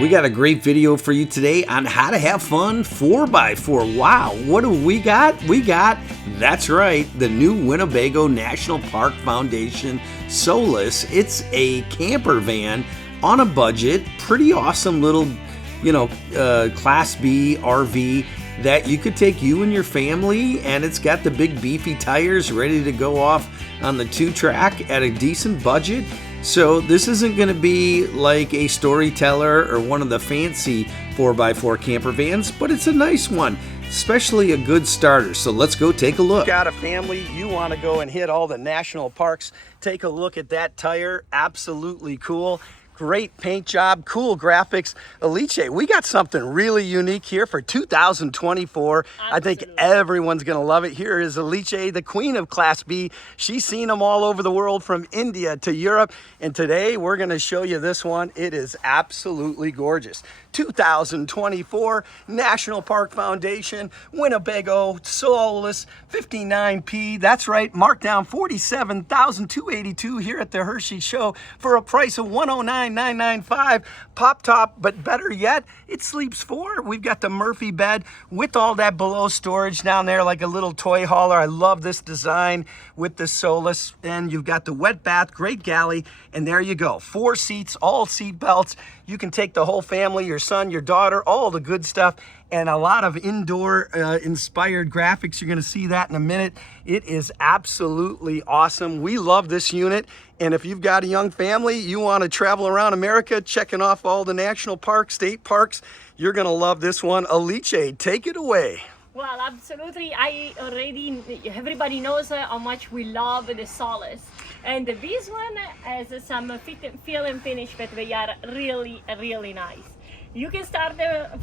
We got a great video for you today on how to have fun 4x4. Wow, what do we got? That's right, the new Winnebago National Park Foundation Solis. It's a camper van on a budget, pretty awesome little, Class B RV that you could take you and your family, and it's got the big beefy tires ready to go off on the 2-track at a decent budget. So this isn't going to be like a Storyteller or one of the fancy 4x4 camper vans, but it's a nice one, especially a good starter. So let's go take a look. Got a family, you want to go and hit all the national parks, take a look at that tire. Absolutely cool. Great paint job, cool graphics. Alice, we got something really unique here for 2024. Absolutely. I think everyone's gonna love it. Here is Alice, the queen of Class B. She's seen them all over the world, from India to Europe. And today we're gonna show you this one. It is absolutely gorgeous. 2024 National Park Foundation Winnebago Solis 59P. That's right, marked down $47,282 here at the Hershey Show for a price of $109,995. Pop top, but better yet, it sleeps 4. We've got the Murphy bed with all that below storage down there, like a little toy hauler. I love this design with the Solis. And you've got the wet bath, great galley, and there you go. 4 seats, all seat belts. You can take the whole family, your son, your daughter, all the good stuff, and a lot of indoor inspired graphics. You're gonna see that in a minute. It is absolutely awesome. We love this unit. And if you've got a young family, you wanna travel around America, checking off all the national parks, state parks, you're gonna love this one. Alice, take it away. Well, absolutely. Everybody knows how much we love the Solis. And this one has some feel and finish that they are really, really nice. You can start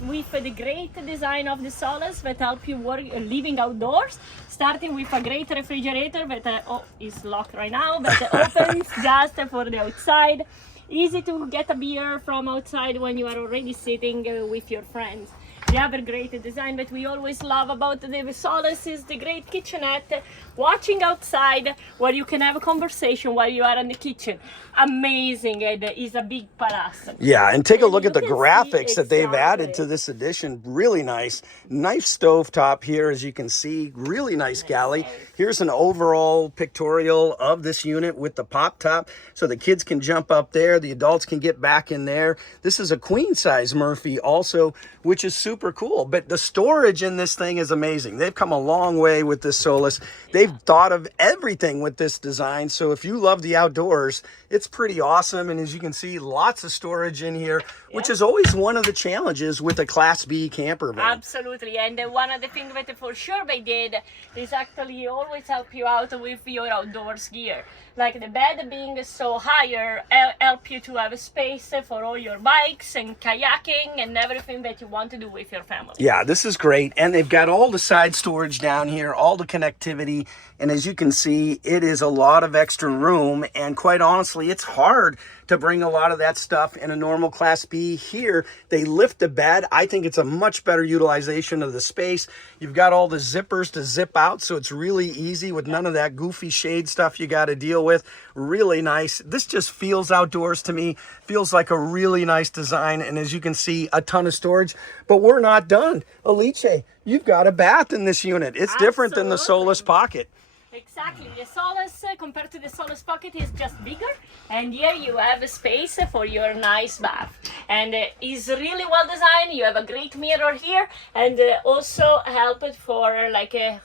with the great design of the Solis that help you living outdoors, starting with a great refrigerator that is locked right now, but opens just for the outside. Easy to get a beer from outside when you are already sitting with your friends. The other great design that we always love about the Solis is the great kitchenette, watching outside where you can have a conversation while you are in the kitchen. Amazing, it is a big palace. Yeah, and take a look at the graphics that they've added to this edition. Really nice. Nice stove top here, as you can see. Really nice galley. Here's an overall pictorial of this unit with the pop top, so the kids can jump up there, the adults can get back in there. This is a queen size Murphy also, which is super cool. But the storage in this thing is amazing. They've come a long way with this Solis. They've thought of everything with this design. So if you love the outdoors, it's pretty awesome. And as you can see, lots of storage in here, which is always one of the challenges with a Class B camper van. Absolutely. And one of the things that for sure they did is actually always help you out with your outdoors gear. Like the bed being so higher, help you to have a space for all your bikes and kayaking and everything that you want to do with your family. Yeah, this is great. And they've got all the side storage down here, all the connectivity. And as you can see, it is a lot of extra room. And quite honestly, it's hard to bring a lot of that stuff in a normal Class B. Here, they lift the bed. I think it's a much better utilization of the space. You've got all the zippers to zip out, so it's really easy with none of that goofy shade stuff you got to deal with. Really nice. This just feels outdoors to me. Feels like a really nice design. And as you can see, a ton of storage. But we're not done. Alice, you've got a bath in this unit. It's different than the Solis Pocket. Exactly. The Solis compared to the Solis Pocket is just bigger, and here you have a space for your nice bath. And it's really well designed. You have a great mirror here, and also help it for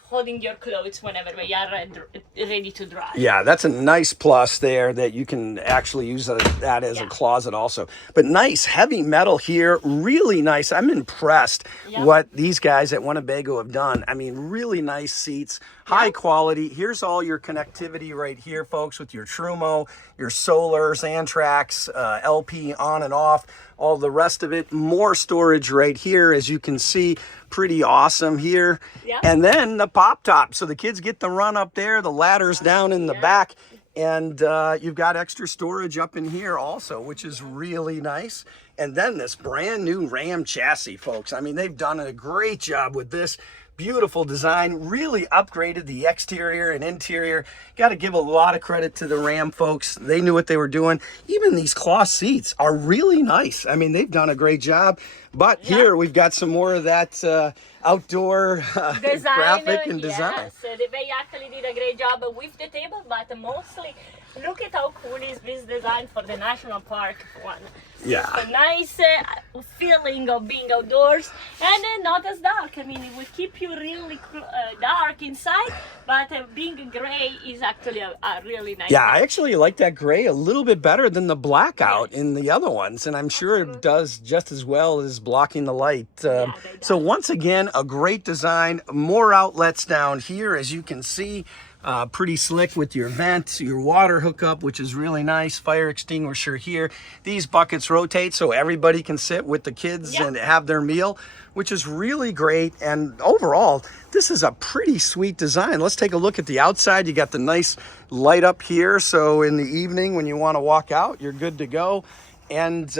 holding your clothes whenever they are ready to dry. Yeah, that's a nice plus there, that you can actually use that as a closet also. But nice heavy metal here, really nice. I'm impressed what these guys at Winnebago have done. I mean, really nice seats, high quality. Here's all your connectivity right here, folks, with your Trumo, your Solars, Antrax, LP on and off, all the rest of it. More storage right here, as you can see. Pretty awesome here. And then the pop top, so the kids get the run up there, the ladders down in the back, and you've got extra storage up in here also, which is really nice. And then this brand new Ram chassis, folks. I mean, they've done a great job with this. Beautiful design, really upgraded the exterior and interior. Got to give a lot of credit to the Ram folks. They knew what they were doing. Even these cloth seats are really nice. I mean, they've done a great job. But here we've got some more of that outdoor graphic and design. Yes, they actually did a great job with the table, but mostly look at how cool is this design for the national park one. Yeah. It's a nice feeling of being outdoors, and not as dark. I mean, it will keep you really dark inside, but being gray is actually a really nice. Yeah, I actually like that gray a little bit better than the blackout in the other ones, and I'm sure it does just as well as blocking the light. So once again, a great design. More outlets down here, as you can see. Pretty slick with your vent, your water hookup, which is really nice. Fire extinguisher here. These buckets rotate so everybody can sit with the kids and have their meal, which is really great. And overall, this is a pretty sweet design. Let's take a look at the outside. You got the nice light up here, so in the evening when you want to walk out, you're good to go. And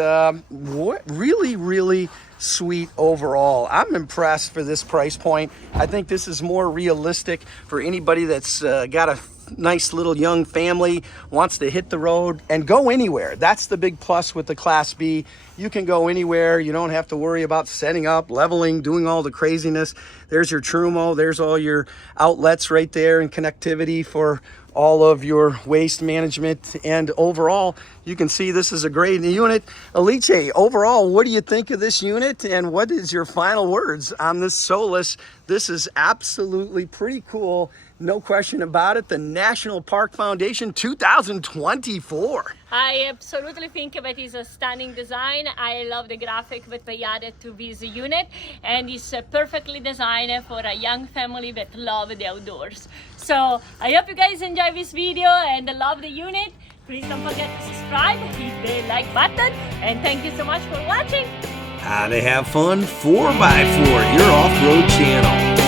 really sweet overall. I'm impressed for this price point. I think this is more realistic for anybody that's got a nice little young family, wants to hit the road and go anywhere. That's the big plus with the Class B. You can go anywhere. You don't have to worry about setting up, leveling, doing all the craziness. There's your Trumo. There's all your outlets right there and connectivity for all of your waste management. And overall, you can see this is a great unit. Alice, overall, what do you think of this unit, and what is your final words on this Solis? This is absolutely pretty cool. No question about it. The National Park Foundation 2024. I absolutely think that is a stunning design. I love the graphic that they added to this unit, and it's perfectly designed for a young family that love the outdoors. So I hope you guys enjoy this video and love the unit. Please don't forget to subscribe, hit the like button, and thank you so much for watching. How to have fun 4x4, your off-road channel.